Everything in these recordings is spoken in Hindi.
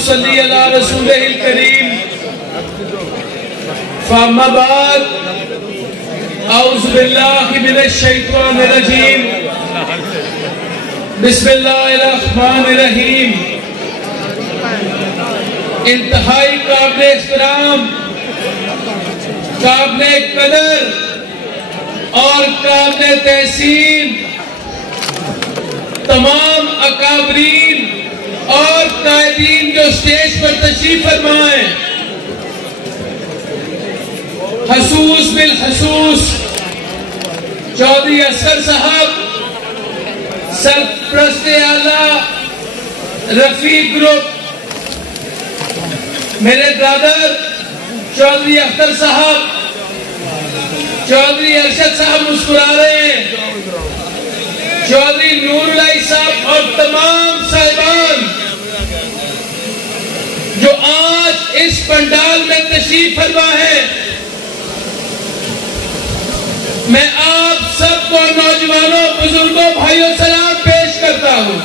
सल्ली अला रसूलिल करीम। फअम्मा बाद, औज़ु बिल्लाहि मिनश शैतानिर रजीम। बिस्मिल्लाहिर रहमानिर रहीम। इंतहाई काबिल एहतराम, काबिल कदर और काबिल तहसीन तमाम अकाबरीन और कायदीन जो स्टेज पर तशरीफ फरमाए, हसूस बिल हसूस चौधरी असगर साहब, सरप्रस्त आला रफीक ग्रुप, मेरे ब्रदर चौधरी अख्तर साहब, चौधरी अरशद साहब मुस्कुरा रहे हैं, चौधरी नूरुल्लाह साहब और तमाम साहिबान जो आज इस पंडाल में तशरीफ फरमा है, मैं आप सबको नौजवानों, बुजुर्गों, भाइयों सलाम पेश करता हूं।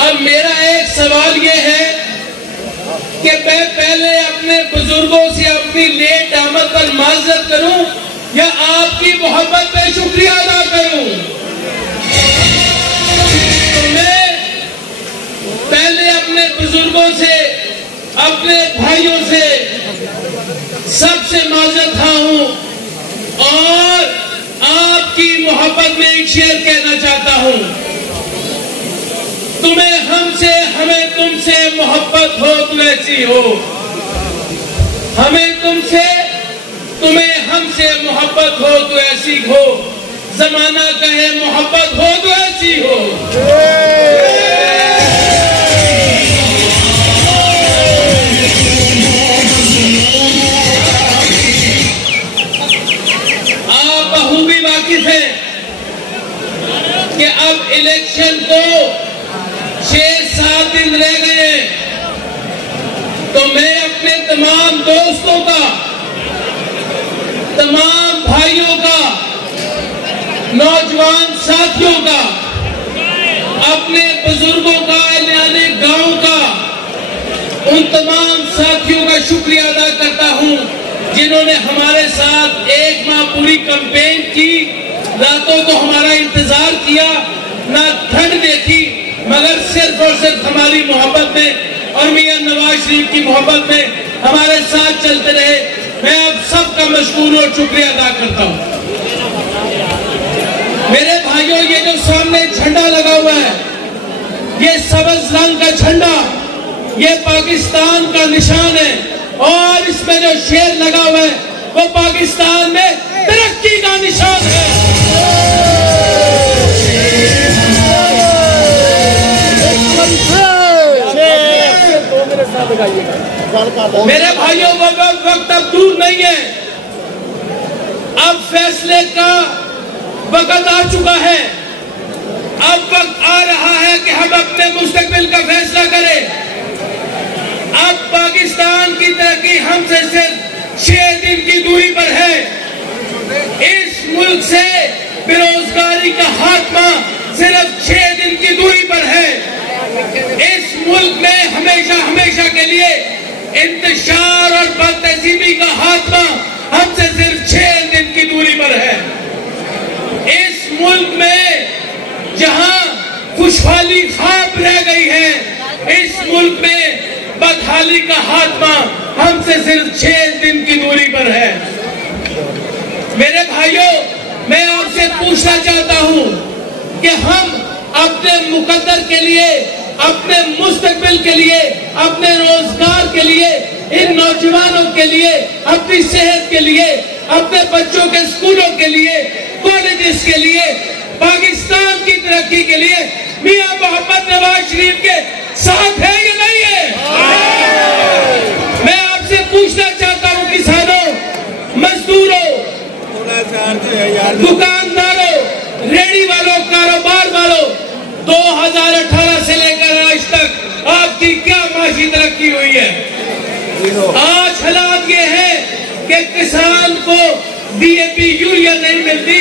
अब मेरा एक सवाल यह है कि मैं पहले अपने बुजुर्गों से अपनी लेट आमद पर माजरत करूं या आपकी मोहब्बत पे शुक्रिया अदा करूं? तो मैं पहले अपने बुजुर्गों से, अपने भाइयों से सबसे माजरत हूं और आपकी मोहब्बत में एक शेर कहना चाहता हूं। तुम्हें हमसे, हमें तुमसे मोहब्बत हो तो ऐसी हो, हमें तुमसे, तुम्हें हमसे मोहब्बत हो तो ऐसी हो, जमाना कहे मोहब्बत हो तो ऐसी हो। आप बखूबी वाकिफ हैं कि अब इलेक्शन को 6-7 दिन रह गए, तो मैं अपने तमाम दोस्तों का, तमाम भाइयों का, नौजवान साथियों का, अपने बुजुर्गों का, यानी गांव का, उन तमाम साथियों का शुक्रिया अदा करता हूं जिन्होंने हमारे साथ 1 माह पूरी कैंपेन की, रातों को हमारा इंतजार किया, ना ठंड देखी, मगर सिर्फ और सिर्फ हमारी मोहब्बत में और मियां नवाज शरीफ की मोहब्बत में हमारे साथ चलते रहे। मैं आप सबका मशकूर और शुक्रिया अदा करता हूं। मेरे भाइयों, ये जो सामने झंडा लगा हुआ है, ये सबज रंग का झंडा, ये पाकिस्तान का निशान है और इसमें जो शेर लगा हुआ है वो पाकिस्तान में तरक्की का निशान है। मेरे भाइयों, वक्त अब दूर नहीं है, अब फैसले का वक्त आ चुका है। अब वक्त आ रहा है कि हम अपने मुस्तकबिल का फैसला करें। अब पाकिस्तान की तरक्की हमसे सिर्फ 6 दिन की दूरी पर है। इस मुल्क से बेरोजगारी का खात्मा सिर्फ 6 दिन की दूरी पर है। इस मुल्क में हमेशा हमेशा के लिए इंतशार और बदतहजीबी का खात्मा हमसे सिर्फ 6 दिन की दूरी पर है। इस मुल्क में जहां खुशहाली ख्वाब रह गई है, इस मुल्क में बदहाली का खात्मा हमसे सिर्फ 6 दिन की दूरी पर है। मेरे भाइयों, मैं आपसे पूछना चाहता हूं कि हम अपने मुकद्दर के लिए, अपने मुस्तकबिल के लिए, अपने रोजगार के लिए, इन नौजवानों के लिए, अपनी सेहत के लिए, अपने बच्चों के स्कूलों के लिए, कॉलेजेस के लिए, पाकिस्तान की तरक्की के लिए मियां मोहम्मद नवाज शरीफ के साथ है या नहीं है? मैं आपसे पूछना चाहता हूं, किसानों, मजदूरों, दुकानदारों, रेडी वालों, कारोबार वालों, 2018 से लेकर आज तक आपकी क्या माशी तरक्की हुई है? आज हालात ये है कि किसान को डीएपी यूरिया नहीं मिलती,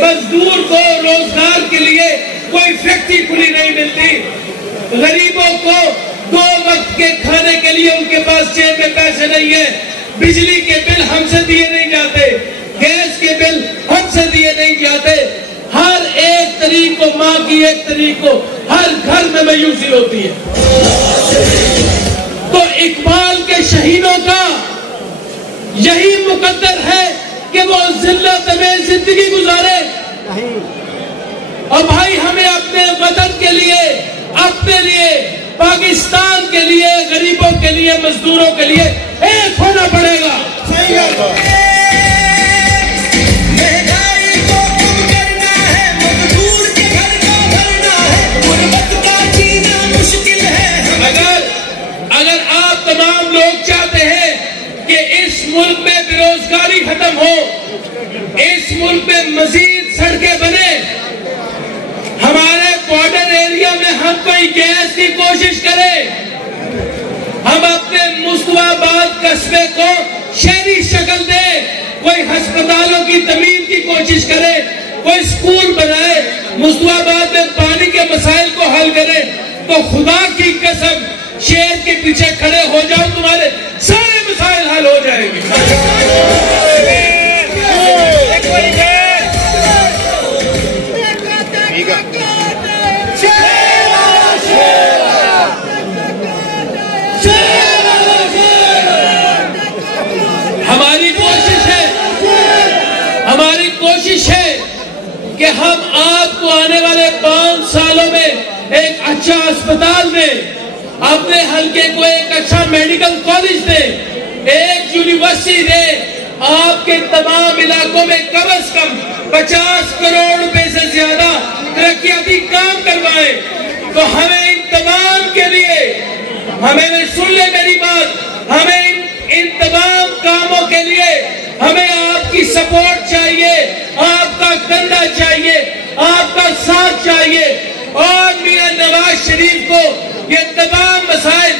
मजदूर को रोजगार के लिए कोई फैक्ट्री खुली नहीं मिलती, गरीबों को 2 वक्त के खाने के लिए उनके पास जेब में पैसे नहीं है, बिजली के बिल हमसे दिए नहीं जाते, गैस के बिल हमसे दिए नहीं जाते, हर एक तरीक को, माँ की एक तरीक को हर घर में मायूसी होती है। तो इकबाल के शहीदों का यही मुकद्दर है कि वो जिल्लत में जिंदगी गुजारे। और भाई हमें अपने वतन के लिए, अपने लिए, पाकिस्तान के लिए, गरीबों के लिए, मजदूरों के लिए एक होना पड़ेगा। सही है। अगर आप तमाम लोग चाहते हैं कि इस मुल्क में बेरोजगारी खत्म हो, इस मुल्क में मजीद सड़कें बने, हमारे बॉर्डर एरिया में हम कोई गैस की कोशिश करें, हम अपने मुस्तफाबाद कस्बे को शहरी शक्ल दें, कोई अस्पतालों की तमीर की कोशिश करे, कोई स्कूल बनाए, मुस्तफाबाद में पानी के मसाइल को हल करे, तो खुदा की कसम शेर के पीछे खड़े हो जाओ, तुम्हारे सारे मसाइल हल हो जाएंगे। हमारी कोशिश है कि हम आपको आने वाले 5 सालों में एक अच्छा अस्पताल दें, अपने हल्के को एक अच्छा मेडिकल कॉलेज दें, एक यूनिवर्सिटी दें, आपके तमाम इलाकों में कम से कम 50 करोड़ रुपए से ज्यादा तरक्याती काम करवाएं। तो हमें इन तमाम के लिए, हमें सुन ले मेरी बात, हमें इन तमाम कामों के लिए हमें आपकी सपोर्ट चाहिए, आपका कंधा चाहिए, आपका साथ चाहिए। और मियां नवाज शरीफ को ये तमाम मसाइल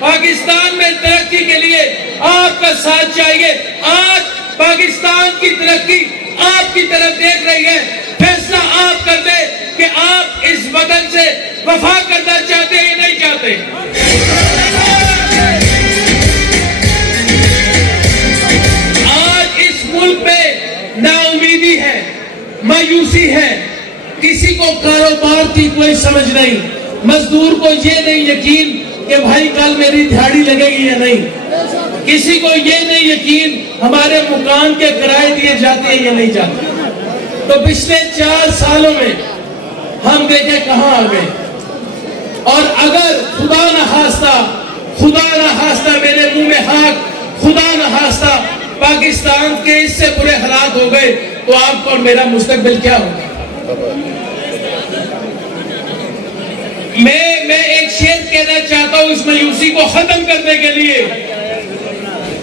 पाकिस्तान में तरक्की के लिए आपका साथ चाहिए। आज पाकिस्तान की तरक्की आपकी तरफ देख रही है, फैसला आप कर दे कि आप इस वतन से वफा करना चाहते हैं या नहीं चाहते। आज इस मुल्क में नाउमीदी है, मायूसी है, किसी को कारोबार की कोई समझ नहीं, मजदूर को ये नहीं यकीन कि भाई कल मेरी दिहाड़ी लगेगी या नहीं, किसी को ये नहीं यकीन हमारे मकान के किराए दिए जाते हैं या नहीं जाते। तो पिछले 4 सालों में हम देखे कहां आ गए। और अगर खुदा न खास्ता मेरे मुंह में हाथ, खुदा न खास्ता पाकिस्तान के इससे बुरे हालात हो गए तो आपको और मेरा मुस्तकबिल क्या होगा। मैं एक शेर कहना चाहता हूं इस मायूसी को खत्म करने के लिए।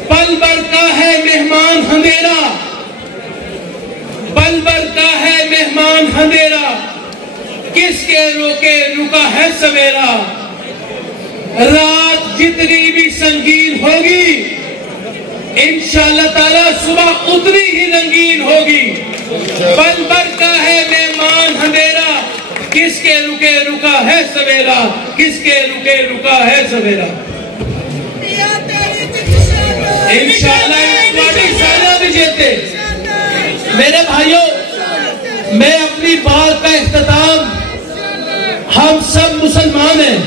पल भर का है मेहमान अंधेरा, पल भर का है मेहमान अंधेरा, किसके रोके रुका है सवेरा। रात जितनी भी संगीन होगी इंशाअल्लाह ताला सुबह उतनी ही रंगीन होगी। पल भर का है मेहमान अंधेरा, किसके रुके रुका है सवेरा, किसके रुके रुका है सवेरा। इंशाअल्लाह जीते। मेरे भाइयों, मैं अपनी बात का इख्तिताम, हम सब मुसलमान हैं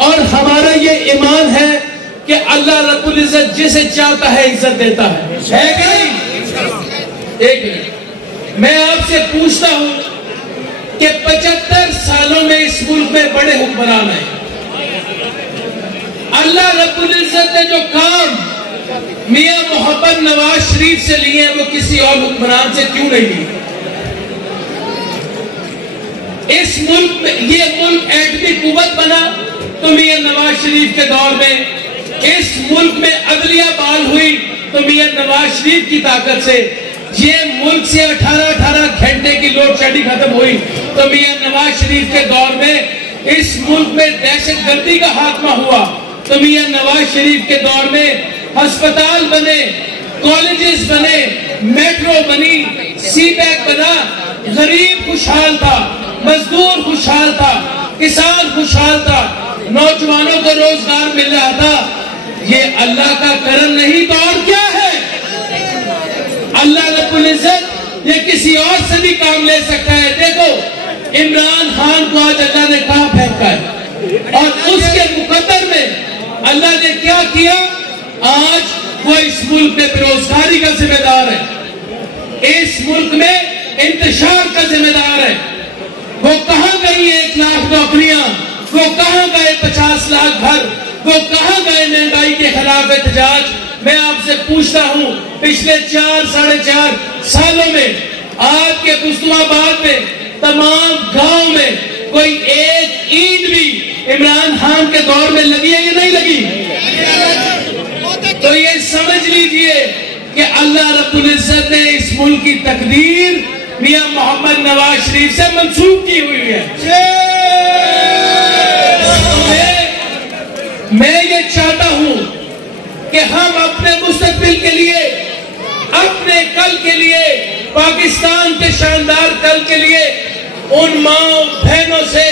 और हमारा ये ईमान है कि अल्लाह रब्बुल इज्जत जिसे चाहता है इज्जत देता है कि नहीं। एक मिनट, मैं आपसे पूछता हूं कि 75 सालों में इस मुल्क में बड़े हुक्मरान हैं, अल्लाह रब्बुल इज्जत ने जो काम मियां मोहम्मद नवाज शरीफ से लिए वो किसी और हुक्मरान से क्यों नहीं लिए। इस मुल्क में ये मुल्क एटमी कुव्वत बना तो मियां नवाज शरीफ के दौर में, इस मुल्क में अदलिया बहाल हुई तो मियां नवाज शरीफ की ताकत से, ये मुल्क से 18-18 घंटे की लोड शेडिंग खत्म हुई तो मियां नवाज शरीफ के दौर में, इस मुल्क में दहशत गर्दी का खात्मा हुआ तो मियां नवाज शरीफ के दौर में अस्पताल बने, कॉलेजेस बने, मेट्रो बनी, सी पैक बना, गरीब खुशहाल था, मजदूर खुशहाल था। किसान खुशहाल था, नौजवानों को रोजगार मिल रहा था। ये अल्लाह का करम नहीं तो और क्या है? अल्लाह रब्बुल इज्जत ये किसी और से भी काम ले सकता है। देखो इमरान खान को आज अल्लाह ने कहां फेंका है और उसके मुकद्दर में अल्लाह ने क्या किया? आज वो इस मुल्क में बेरोजगारी का जिम्मेदार है, इस मुल्क में इंतशार का जिम्मेदार है। वो कहां गई 1 लाख नौकरियां, वो कहां गए 50 लाख घर, वो कहां गए महंगाई के खिलाफ एहतजाज? मैं आपसे पूछता हूं, पिछले 4 साढ़े 4 सालों में आपके कुस्तुआबाद में तमाम गांव में कोई एक ईंट भी इमरान खान के दौर में लगी है या नहीं लगी? तो ये समझ लीजिए कि अल्लाह रब्बुल इज्जत ने इस मुल्क की तकदीर मियां मोहम्मद नवाज शरीफ से मंसूब की हुई है। मैं ये चाहता हूं कि हम अपने मुस्तकबिल के लिए, अपने कल के लिए, पाकिस्तान के शानदार कल के लिए उन माओ बहनों से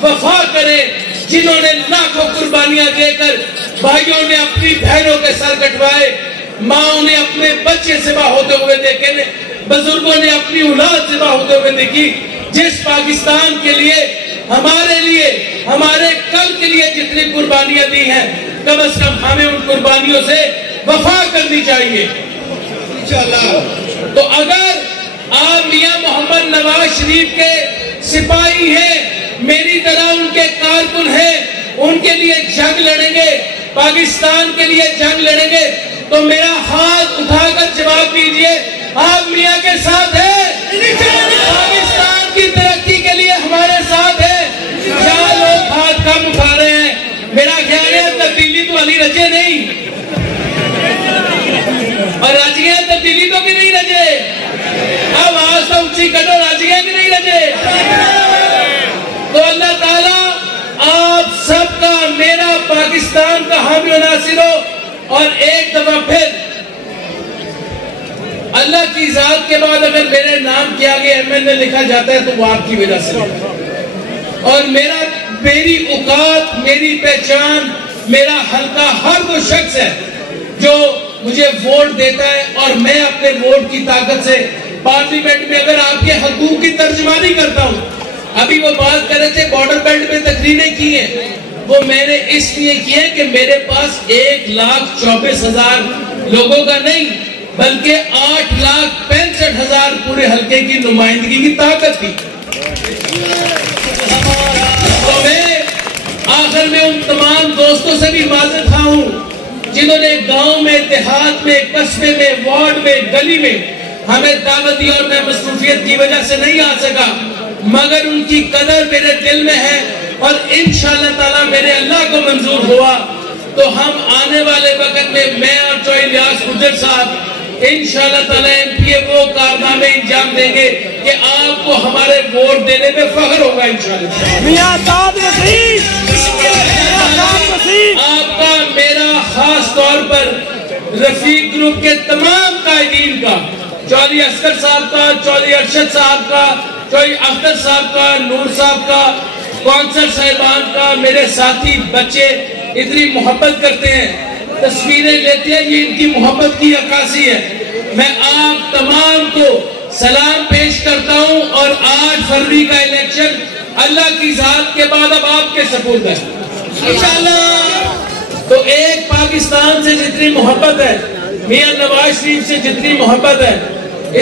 वफा करें जिन्होंने लाखों कुर्बानियां देकर भाइयों ने अपनी बहनों के सर कटवाए, माओ ने अपने बच्चे सिवा होते हुए देखे, बुजुर्गों ने अपनी औलाद सिवा होते हुए देखी। जिस पाकिस्तान के लिए, हमारे कल के लिए जितनी कुर्बानियां दी हैं, कम से कम हमें उन कुर्बानियों से वफा करनी चाहिए इंशाअल्लाह। तो अगर आप मियां मोहम्मद नवाज शरीफ के सिपाही हैं, मेरी तरह उनके कारकुन हैं, उनके लिए जंग लड़ेंगे, पाकिस्तान के लिए जंग लड़ेंगे, तो मेरा हाथ उठाकर जवाब दीजिए, आप मियां के साथ हैं? पाकिस्तान की तरक्की के लिए हमारे साथ है? क्या लोग हाथ कम उठा रहे हैं? मेरा ख्याल है तब्दीली तो अली रजे नहीं, और रज गया तब्दीली तो कि नहीं रजे? अब आज तो ऊंची कटो, रज गया कि नहीं रजे? तो अल्लाह ताला आप सबका, मेरा, पाकिस्तान का हामी और नासिर हो। और एक दफा फिर अल्लाह की जात के बाद अगर मेरे नाम के आगे एमएनए लिखा जाता है तो वो आपकी वजह से, और मेरी औकात, मेरी पहचान, मेरा हल्का हर वो शख्स है जो मुझे वोट देता है, और मैं अपने वोट की ताकत से पार्लियामेंट में अगर आपके हकूक की तर्जमानी करता हूं। अभी वो बात कर रहे थे बॉर्डर बेल्ट में तकरीरें की हैं, वो मैंने इसलिए की है कि मेरे पास 1,24,000 लोगों का नहीं बल्कि 8,65,000 पूरे हल्के की नुमाइंदगी की ताकत थी। तो मैं आखिर में उन तमाम दोस्तों से भी माजूद हूं जिन्होंने गांव में, देहात में, कस्बे में, वार्ड में, गली में हमें दावत दी, और मैं मसरूफियत की वजह से नहीं आ सका, मगर उनकी कदर मेरे दिल में है, और इंशाअल्लाह ताला मेरे अल्लाह को मंजूर हुआ तो हम आने वाले वक्त में, मैं और चौधरी इलियास गुज्जर साहब इंशाअल्लाह ताला एमपीए वो कारनामे इंजाम देंगे कि आपको हमारे वोट देने में फख्र होगा इंशाअल्लाह। आपका, मेरा, खास तौर पर रफीक ग्रुप के तमाम कायदीन का, चौधरी असगर साहब का, चौधरी अरशद साहब का, चौधरी अख्तर साहब का, नूर साहब का, कौंसलर साहिबान का, मेरे साथी बच्चे इतनी मोहब्बत करते हैं, तस्वीरें लेते हैं, ये इनकी मोहब्बत की अक्कासी है। मैं आप तमाम को सलाम पेश करता हूं, और 8 फरवरी का इलेक्शन अल्लाह की जात के बाद अब आपके सपुर्द है इंशाअल्लाह। तो एक पाकिस्तान से जितनी मोहब्बत है, मियां नवाज शरीफ से जितनी मोहब्बत है,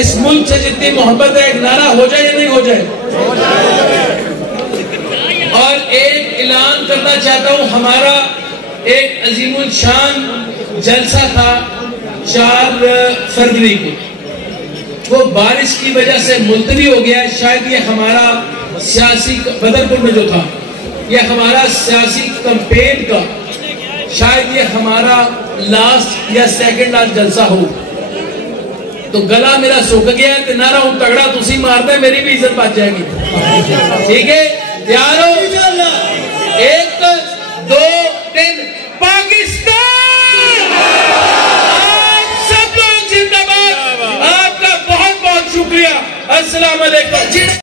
इस मुल्क से जितनी मोहब्बत है, एक नारा हो जाए या नहीं हो जाए? और एक ऐलान करना चाहता हूं, हमारा एक अजीमुल शान जलसा था 4 फरवरी को, वो बारिश की वजह से मुलतवी हो गया। शायद ये हमारा सियासी, बदरपुर में जो था, ये हमारा सियासी कैंपेन का शायद ये हमारा लास्ट या सेकंड लास्ट जलसा हो, तो गला मेरा सूख गया, नारा हूं तगड़ा तुसी मारता है, मेरी भी इज्जत बच जाएगी। ठीक है, तैयार हो? 1 2 3 पाकिस्तान! आप सब लोग जिंदाबाद। आपका बहुत बहुत शुक्रिया। अस्सलाम वालेकुम।